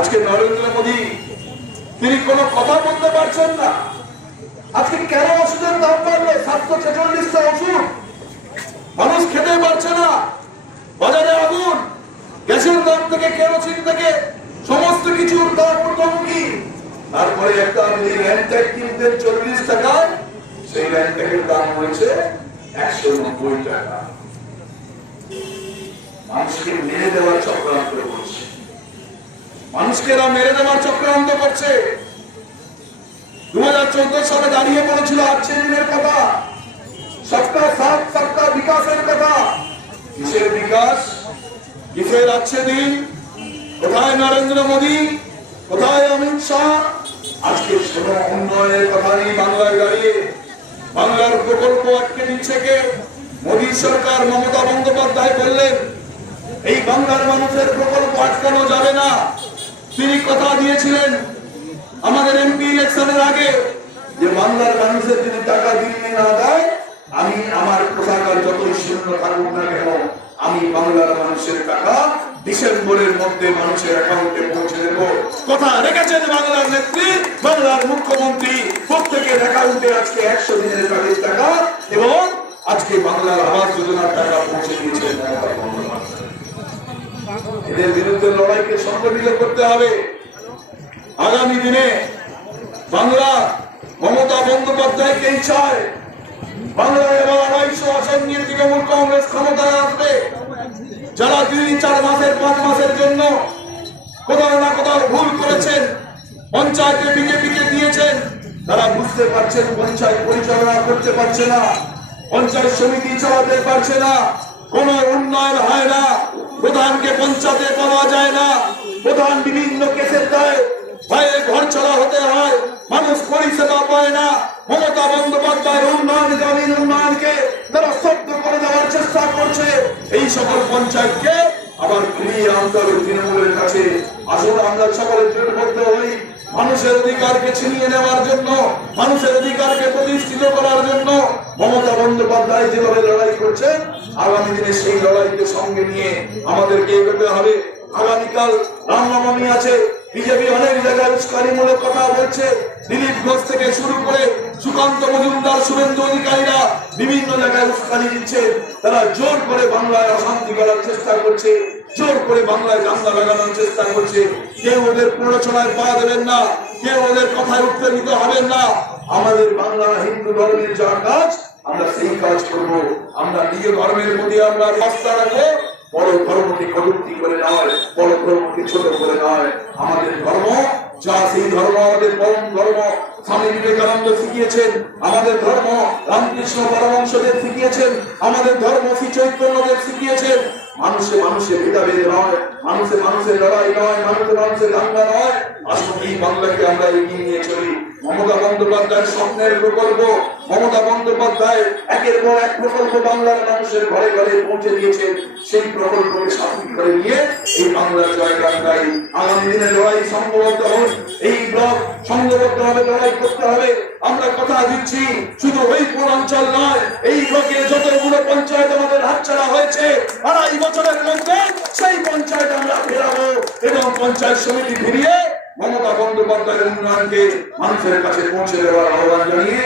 আজকে নরেন্দ্র মোদী, তিনি কোনো কথা বলতে পারছেন না। আজকে কেন ওষুধের দাম বাড়লো সাতশো ছেচল্লিশটা ওষুধ। মানুষ খেতে পারছে না। বাজারে আগুন। গ্যাসের দাম থেকে কেরোসিন থেকে সমস্ত কিছুর দাম ঊর্ধ্বমুখী তারপরে একটা আপনি র্যান্ট্যাগ কিনতেন চল্লিশ টাকা সেই র্যান্ট্যাগের দাম হয়েছে একশো নব্বই টাকা। মানুষকে মেরে দেওয়ার চক্রান্ত করছে মানুষকে এরা মেরে দেওয়ার চক্রান্ত করছে। দু হাজার চোদ্দ সালে দাঁড়িয়ে পড়েছিল আটশো দিনের কথা। সবকা বিকাশের কথা। কিসের বিকাশ? কিসের দিন কোথায় নরেন্দ্র মোদী? কোথায় অমিত শাহ? আজকে উন্নয়নের কথা নেই বাংলায় দাঁড়িয়ে। বাংলার প্রকল্প আটকে দিচ্ছে কে? মোদী সরকার মমতা বন্দ্যোপাধ্যায় বললেন, এই বাংলার মানুষের প্রকল্প আটকানো যাবে না। তিনি কথা দিয়েছিলেন আমাদের এমপি ইলেকশনের আগে যে বাংলার মানুষের যদি টাকা দিল্লি না দেয়, আমি আমার কোথাকার যতই শূন্য থাকুক না কেন, আমি বাংলার মানুষের টাকা ডিসেম্বরের মধ্যে মানুষের অ্যাকাউন্টে পৌঁছে দেব কথা রেখেছেন বাংলার নেত্রী, বাংলার মুখ্যমন্ত্রী প্রত্যেকের অ্যাকাউন্টে আজকে একশো দিনের কাজের টাকা এবং আজকে বাংলার আবাস যোজনার টাকা পৌঁছে দিয়েছেন। এদের বিরুদ্ধে লড়াইকে সংগঠিত করতে হবে। আগামী দিনে বাংলা মমতা বন্দ্যোপাধ্যায়কেই চায় বাংলায় এবার আড়াইশো আসন নিয়ে তৃণমূল কংগ্রেস ক্ষমতায় আসবে। যারা দিল্লি চার মাসের, পাঁচ মাসের জন্য কোথাও না কোথাও ভুল করেছেন, পঞ্চায়েতে বিজেপিকে দিয়েছেন, তারা বুঝতে পারছেন, পঞ্চায়েত পরিচালনা করতে পারছে না, পঞ্চায়েত সমিতি চালাতে পারছে না, কোন উন্নয়ন হয় না। প্রধানকে পঞ্চায়েতে পাওয়া যায় না। প্রধান বিভিন্ন কেসের দায়, ভয়ে ঘর চলা হতে হয়। মানুষ পরিষেবা পায় না। মমতা বন্দ্যোপাধ্যায়ের উন্নয়ন, গ্রামীণ উন্নয়নকে তারা স্তব্ধ করে দেওয়ার চেষ্টা করছে। এই সকল পঞ্চায়েতকে আবার ফিরিয়ে আনতে হবে তৃণমূলের কাছে। আসলে আমরা সকলে জোটবদ্ধ হই। মানুষের অধিকারকে ছিনিয়ে নেওয়ার জন্য, মানুষের অধিকারকে প্রতিষ্ঠিত করার জন্য। মমতা বন্দ্যোপাধ্যায় যেভাবে লড়াই করছেন আগামী দিনে সেই লড়াইকে সঙ্গে নিয়ে আমাদেরকে এগোতে হবে। আগামীকাল রামনবমী আছে, বিজেপি অনেক জায়গায় উস্কানিমূলক কথা বলছে। দিলীপ ঘোষ থেকে শুরু করে সুকান্ত মজুমদার, শুভেন্দু অধিকারীরা বিভিন্ন জায়গায় উস্কানি দিচ্ছে। তারা জোর করে বাংলায় অশান্তি করার চেষ্টা করছে, জোর করে বাংলায় দাঙ্গা লাগানোর চেষ্টা করছে। কেউ ওদের প্ররোচনায় পা দেবেন না, কেউ ওদের কথায় উত্তেজিত হবেন না। আমাদের বাংলা হিন্দু ধর্মের যা কাজ আমরা সেই কাজ করব, আমরা নিজ ধর্মের প্রতি আমরা রাস্তা রাখব, বড় ধর্মকে কটুক্তি করে নয় বড় ধর্মকে ছোট করে নয় আমাদের ধর্ম। যা সেই ধর্ম আমাদের পরম ধর্ম, স্বামী বিবেকানন্দ শিখিয়েছেন, আমাদের ধর্ম রামকৃষ্ণ পরমংশদেব শিখিয়েছেন, আমাদের ধর্ম শ্রী চৈতন্যদেব শিখিয়েছেন মানুষে মানুষে ভেদাভেদ নয়, মানুষে মানুষের লড়াই নয়, মানুষে মানুষের দাঙ্গা নয়। আসুন এই বাংলাকে আমরা এগিয়ে নিয়ে চলি। মমতা বন্দ্যোপাধ্যায়ের স্বপ্নের প্রকল্প, মমতা বন্দ্যোপাধ্যায় একের পর এক প্রকল্প বাংলার মানুষের ঘরে ঘরে পৌঁছে দিয়েছেন সেই প্রকল্পকে সাফল্য করে নিয়ে এই বাংলার জয়গান আগামী দিনে লড়াই সংঘবদ্ধ হন। এই ব্লক সংঘবদ্ধ ভাবে লড়াই করতে হবে। আমরা কথা দিচ্ছি, শুধু ওই অঞ্চল নয়, এই ব্লকে যতগুলো পঞ্চায়েত আমাদের হাতছাড়া হয়েছে আড়াই বছরের মধ্যে সেই পঞ্চায়েত আমরা ফেরাবো এবং পঞ্চায়েত সমিতি ফিরিয়ে মমতা বন্দ্যোপাধ্যায়ের উন্নয়নকে মানুষের কাছে পৌঁছে দেওয়ার আহ্বান জানিয়ে